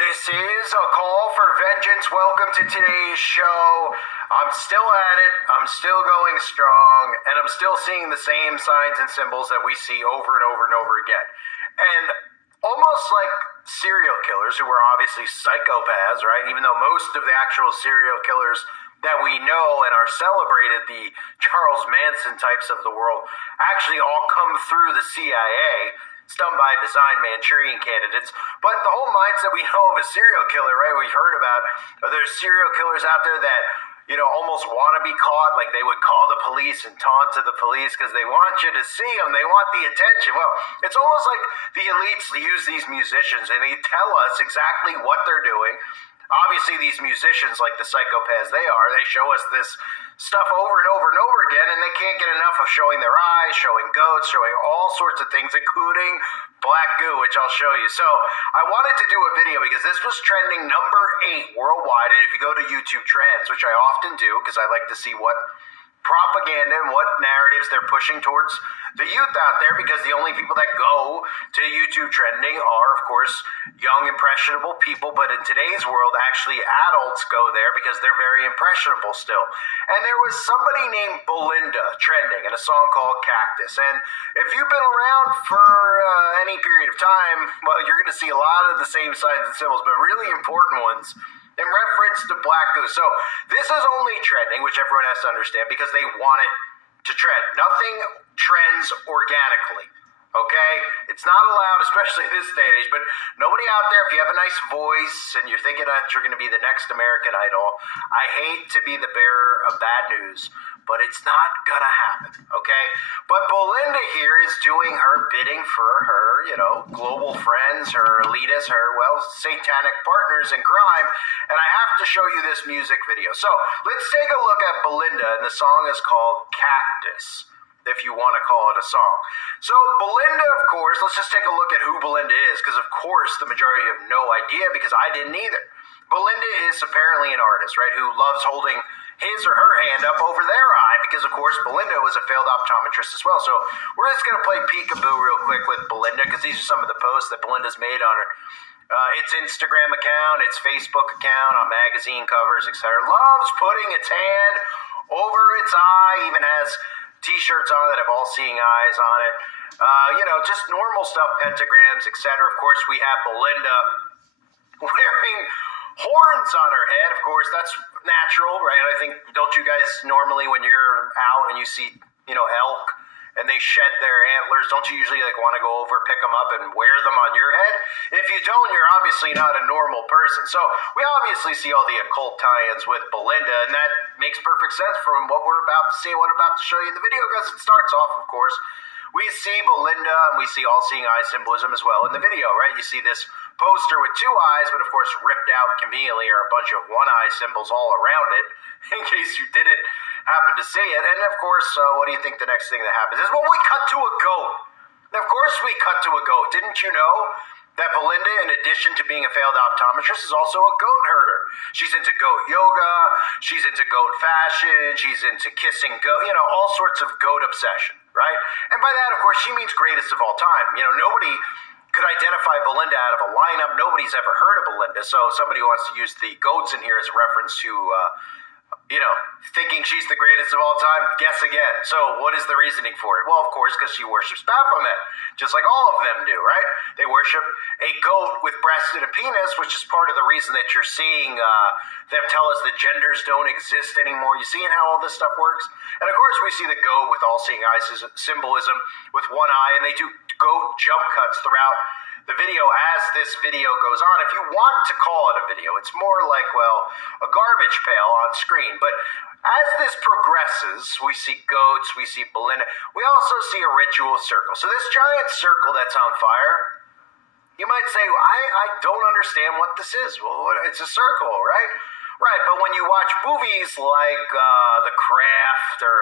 This is a call for vengeance. Welcome to today's show. I'm still at it. I'm still going strong. And I'm still seeing the same signs and symbols that we see over and over and over again. And almost like serial killers who are obviously psychopaths, right? Even though most of the actual serial killers that we know and are celebrated, the Charles Manson types of the world, actually all come through the CIA. It's done by design Manchurian candidates. But the whole mindset we know of a serial killer, right, we've heard about, are there serial killers out there that, you know, almost want to be caught, like they would call the police and taunt to the police because they want you to see them, they want the attention. Well, it's almost like the elites use these musicians and they tell us exactly what they're doing. Obviously, these musicians, like the psychopaths they are, they show us this stuff over and over and over again, and they can't get enough of showing their eyes, showing goats, showing all sorts of things, including black goo, which I'll show you. So I wanted to do a video because this was trending number 8 worldwide, and if you go to YouTube Trends, which I often do because I like to see what propaganda and what narratives they're pushing towards the youth out there, because the only people that go to YouTube trending are, of course, young, impressionable people. But in today's world, actually adults go there because they're very impressionable still. And there was somebody named Belinda trending in a song called Cactus. And if you've been around for any period of time, well, you're going to see a lot of the same signs and symbols, but really important ones in reference to black goo. So this is only trending, which everyone has to understand, because they want it to trend. Nothing trends organically, okay? It's not allowed, especially this day and age, but nobody out there, if you have a nice voice and you're thinking that you're going to be the next American Idol, I hate to be the bearer of bad news, but it's not going to happen, okay? But Belinda here is doing her bidding for her, you know, global friends, her elitists, her, well, satanic partners in crime, and I have to show you this music video. So let's take a look at Belinda, and the song is called Cactus, if you want to call it a song. So Belinda, of course, let's just take a look at who Belinda is, because of course the majority have no idea, because I didn't either. Belinda is apparently an artist, right, who loves holding his or her hand up over their eye, because of course Belinda was a failed optometrist as well. So we're just going to play peekaboo real quick with Belinda, because these are some of the posts that Belinda's made on her its Instagram account, its Facebook account, on magazine covers, etc. Loves putting its hand over its eye, even has t-shirts on that have all-seeing eyes on it. You know, just normal stuff, pentagrams, etc. Of course, we have Belinda wearing horns on her head. Of course, that's natural, right? I think, don't you guys normally, when you're out and you see, you know, elk and they shed their antlers, don't you usually like want to go over, pick them up and wear them on your head? If you don't, you're obviously not a normal person. So we obviously see all the occult tie-ins with Belinda, and that makes perfect sense from what we're about to see, what I'm about to show you in the video, because it starts off, of course, we see Belinda, and we see all-seeing eye symbolism as well in the video, right? You see this poster with 2 eyes, but of course ripped out conveniently are a bunch of 1-eye symbols all around it, in case you didn't happen to see it. And of course, what do you think the next thing that happens is? Well, we cut to a goat. Of course we cut to a goat. Didn't you know that Belinda, in addition to being a failed optometrist, is also a goat herder? She's into goat yoga, she's into goat fashion, she's into kissing goat, you know, all sorts of goat obsession, right? And by that, of course, she means greatest of all time. You know, nobody could identify Belinda out of a lineup. Nobody's ever heard of Belinda, so somebody wants to use the goats in here as a reference to, you know, thinking she's the greatest of all time. Guess again. So what is the reasoning for it? Well, of course, because she worships Baphomet, just like all of them do, right? They worship a goat with breasts and a penis, which is part of the reason that you're seeing them tell us that genders don't exist anymore. You seeing how all this stuff works? And of course, we see the goat with all-seeing eye symbolism with 1 eye, and they do goat jump cuts throughout the video as this video goes on. If you want to call it a video, it's more like, well, a garbage pail on screen. But as this progresses, we see goats, we see Belinda. We also see a ritual circle. So this giant circle that's on fire, you might say, I don't understand what this is. Well, it's a circle, right? Right, but when you watch movies like The Craft or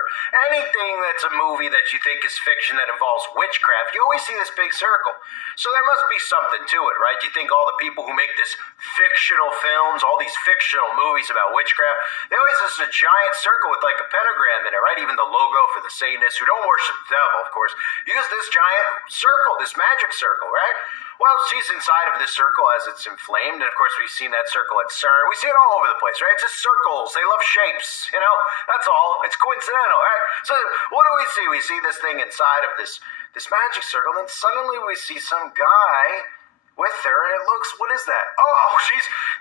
anything that's a movie that you think is fiction that involves witchcraft, you always see this big circle. So there must be something to it, right? You think all the people who make this fictional films, all these fictional movies about witchcraft, they always have a giant circle with like a pentagram in it, right? Even the logo for the Satanists who don't worship the devil, of course, use this giant circle, this magic circle, right? Well, she's inside of this circle as it's inflamed, and of course we've seen that circle at CERN. We see it all over the place, right? It's just circles. They love shapes, you know? That's all. It's coincidental, right? So what do we see? We see this thing inside of this magic circle, and then suddenly we see some guy with her, and it looks, what is that? Oh,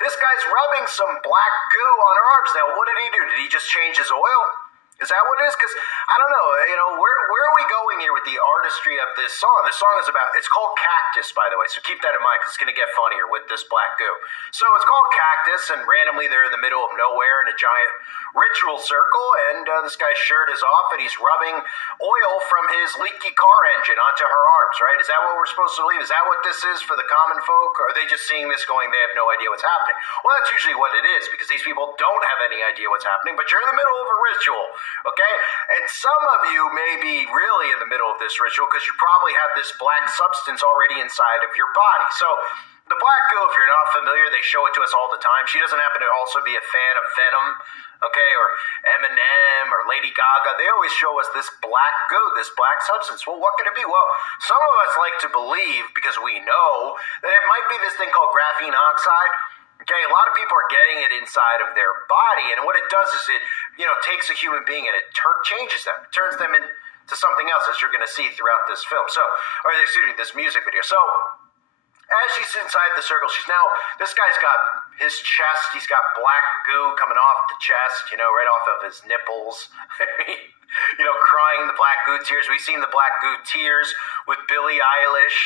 this guy's rubbing some black goo on her arms. Now, what did he do? Did he just change his oil? Is that what it is? Because, I don't know, you know, where are we going here with the artistry of this song? This song is about, it's called Cactus, by the way, so keep that in mind, because it's going to get funnier with this black goo. So it's called Cactus, and randomly they're in the middle of nowhere in a giant ritual circle, and this guy's shirt is off, and he's rubbing oil from his leaky car engine onto her arms, right? Is that what we're supposed to believe? Is that what this is for the common folk? Or are they just seeing this going, they have no idea what's happening? Well, that's usually what it is, because these people don't have any idea what's happening, but you're in the middle of a ritual. Okay? And some of you may be really in the middle of this ritual because you probably have this black substance already inside of your body. So the black goo, if you're not familiar, they show it to us all the time. She doesn't happen to also be a fan of Venom, okay, or Eminem or Lady Gaga. They always show us this black goo, this black substance. Well, what could it be? Well, some of us like to believe, because we know, that it might be this thing called graphene oxide. Okay, a lot of people are getting it inside of their body, and what it does is it, you know, takes a human being and it changes them, turns them into something else, as you're going to see throughout this film. So, or excuse me, this music video. So, as she's inside the circle, this guy's got his chest, he's got black goo coming off the chest, you know, right off of his nipples, you know, crying the black goo tears. We've seen the black goo tears with Billie Eilish.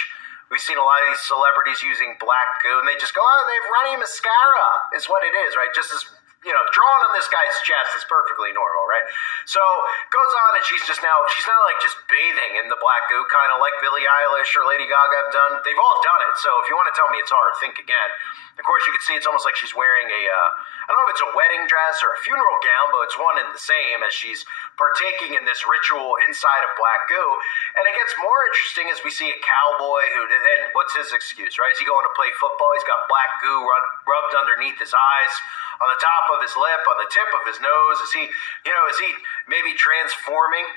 We've seen a lot of these celebrities using black goo, and they just go, oh, they have runny mascara, is what it is, right? Just as, you know, drawn on this guy's chest is perfectly normal, right? So, it goes on, and she's not like just bathing in the black goo, kind of like Billie Eilish or Lady Gaga have done. They've all done it, so if you want to tell me it's hard, think again. Of course, you can see it's almost like she's wearing I don't know if it's a wedding dress or a funeral gown, but it's one and the same as she's partaking in this ritual inside of black goo. And it gets more interesting as we see a cowboy who then, what's his excuse, right? Is he going to play football? He's got black goo rubbed underneath his eyes, on the top of his lip, on the tip of his nose. Is he maybe transforming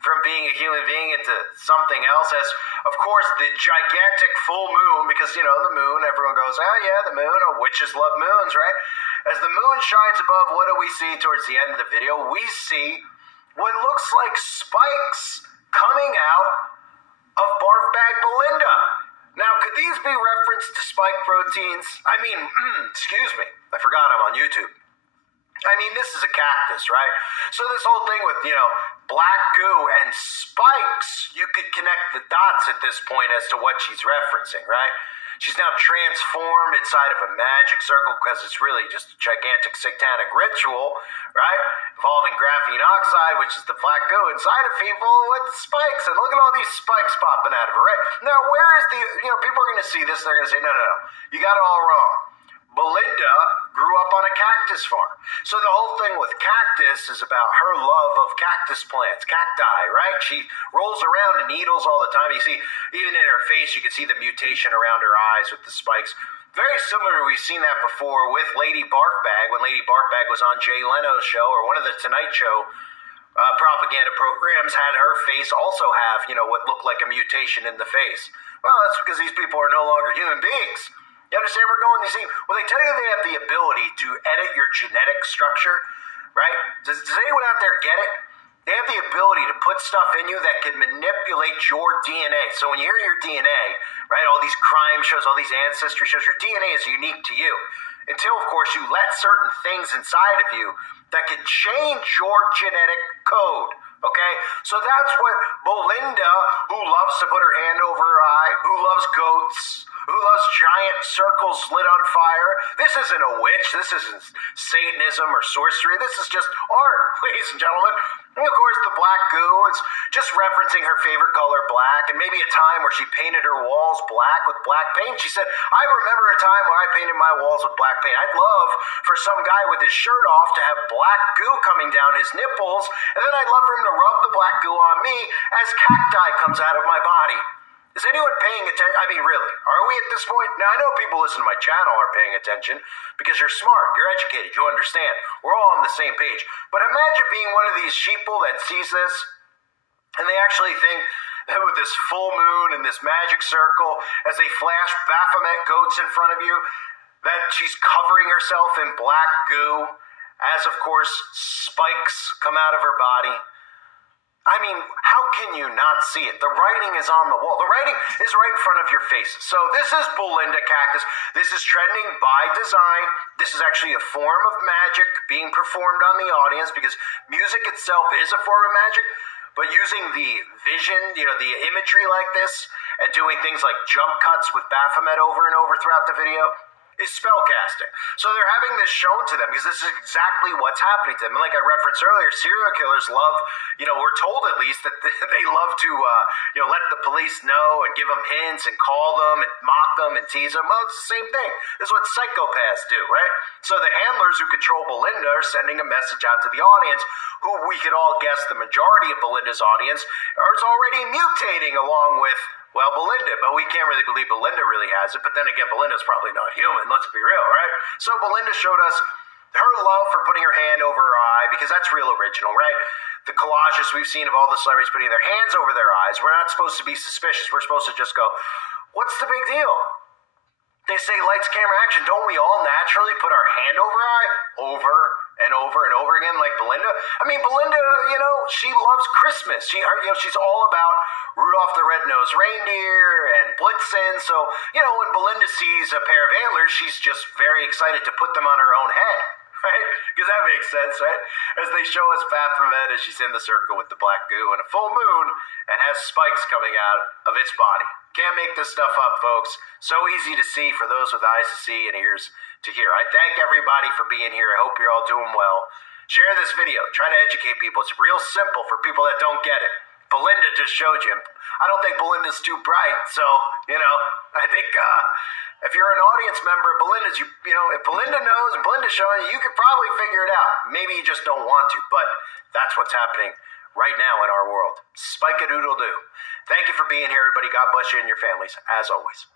from being a human being into something else? As, of course, the gigantic full moon, because, you know, the moon, everyone goes, oh yeah, the moon, oh, witches love moons, right? As the moon shines above, what do we see towards the end of the video? We see what looks like spikes coming out of barf bag Belinda. Now, could these be referenced to spike proteins? I mean, excuse me, I forgot I'm on YouTube. I mean, this is a cactus, right? So this whole thing with, you know, black goo and spikes, you could connect the dots at this point as to what she's referencing, right? She's now transformed inside of a magic circle because it's really just a gigantic satanic ritual, right? Involving graphene oxide, which is the black goo inside of people with spikes. And look at all these spikes popping out of her, right? Now, where is people are going to see this, they're going to say, no, you got it all wrong. Belinda grew up on a cactus farm. So the whole thing with Cactus is about her love of cactus plants, cacti, right? She rolls around in needles all the time. You see, even in her face, you can see the mutation around her eyes with the spikes. Very similar, we've seen that before with Lady Barfbag, when Lady Barfbag was on Jay Leno's show, or one of the Tonight Show propaganda programs, had her face also have, you know, what looked like a mutation in the face. Well, that's because these people are no longer human beings. You understand where we're going? They see, well, they tell you they have the ability to edit your genetic structure, right? Does anyone out there get it? They have the ability to put stuff in you that can manipulate your DNA. So when you hear your DNA, right, all these crime shows, all these ancestry shows, your DNA is unique to you. Until, of course, you let certain things inside of you that can change your genetic code. Okay? So that's what Belinda, who loves to put her hand over her eye, who loves goats, who loves giant circles lit on fire. This isn't a witch. This isn't Satanism or sorcery. This is just art, ladies and gentlemen. And of course, the black goo, it's just referencing her favorite color, black, and maybe a time where she painted her walls black with black paint. She said, I remember a time where I painted my walls with black paint. I'd love for some guy with his shirt off to have black goo coming down his nipples, and then I'd love for him to rub the black goo on me as cacti comes out of my body. Is anyone paying attention? I mean, really, are we at this point? Now, I know people listening to my channel are paying attention because you're smart, you're educated, you understand. We're all on the same page. But imagine being one of these sheeple that sees this and they actually think that with this full moon and this magic circle, as they flash Baphomet goats in front of you, that she's covering herself in black goo, as, of course, spikes come out of her body. I mean, how can you not see it? The writing is on the wall. The writing is right in front of your face. So this is Belinda, Cactus. This is trending by design. This is actually a form of magic being performed on the audience because music itself is a form of magic. But using the vision, the imagery like this and doing things like jump cuts with Baphomet over and over throughout the video is spellcasting. So they're having this shown to them because this is exactly what's happening to them. And like I referenced earlier, serial killers love, we're told at least that they love to, let the police know and give them hints and call them and mock them and tease them. Well, it's the same thing. This is what psychopaths do, right? So the handlers who control Belinda are sending a message out to the audience, who we could all guess the majority of Belinda's audience is already mutating along with, well, Belinda, but we can't really believe Belinda really has it. But then again, Belinda's probably not human, let's be real, right? So Belinda showed us her love for putting her hand over her eye, because that's real original, right? The collages we've seen of all the celebrities putting their hands over their eyes, we're not supposed to be suspicious. We're supposed to just go, what's the big deal? They say lights, camera, action. Don't we all naturally put our hand over our eye over and over and over again like Belinda? I mean, Belinda, she loves Christmas. She's all about Rudolph the Red-Nosed Reindeer and Blitzen. So, when Belinda sees a pair of antlers, she's just very excited to put them on her own head, right? Because that makes sense, right? As they show us Baphomet as she's in the circle with the black goo and a full moon and has spikes coming out of its body. Can't make this stuff up, folks. So easy to see for those with eyes to see and ears to hear. I thank everybody for being here. I hope you're all doing well. Share this video. Try to educate people. It's real simple for people that don't get it. Belinda just showed you. I don't think Belinda's too bright, so, I think if you're an audience member of Belinda's, if Belinda knows and Belinda's showing you, you could probably figure it out. Maybe you just don't want to, but that's what's happening right now in our world. Spike-a-doodle-doo. Thank you for being here, everybody. God bless you and your families, as always.